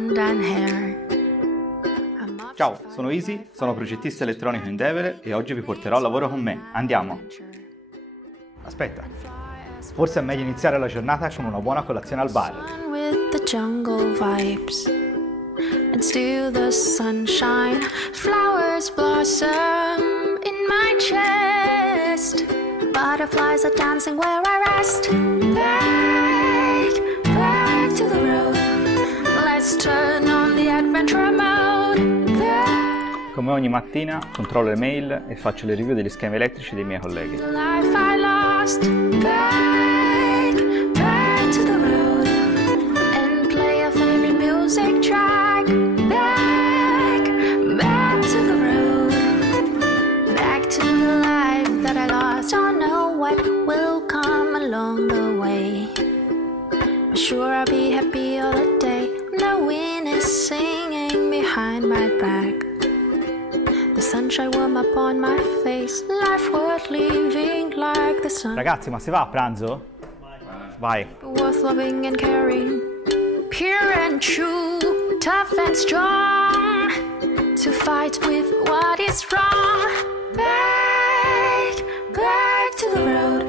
blonde and hair. Ciao, sono Easy, sono progettista elettronico in Develer e oggi vi porterò a lavoro con me. Andiamo! Aspetta, forse è meglio iniziare la giornata con una buona colazione al bar. With the jungle vibes and still the sunshine, flowers blossom in my chest. Butterflies are dancing where I rest. Back to the road. Let's turn on the adventure mode. Come ogni mattina controllo le mail e faccio le review degli schemi elettrici dei miei colleghi. The life I lost. Back to the road and play a favorite music track. Back to the road. Back to the life that I lost. Don't know what will come along the way. I'm sure I'll be happy all the day. The wind is singing behind my back. The sunshine warm upon my face. Life worth living like the sun. Ragazzi, ma si va a pranzo? Vai. Worth loving and caring. Pure and true, tough and strong. To fight with what is wrong. Back to the road.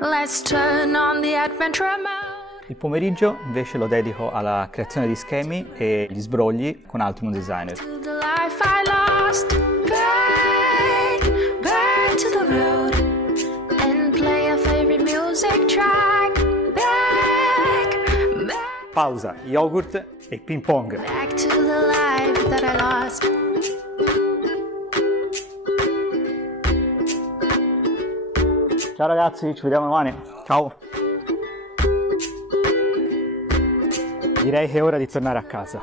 Let's turn on the adventure mode. Il pomeriggio invece lo dedico alla creazione di schemi e gli sbrogli con altri designer. To the life I lost. Back to the road and play a favorite music track. Back. Pausa, yogurt e ping pong. Back to the life that I lost. Ciao ragazzi, ci vediamo domani. Ciao. Direi che è ora di tornare a casa.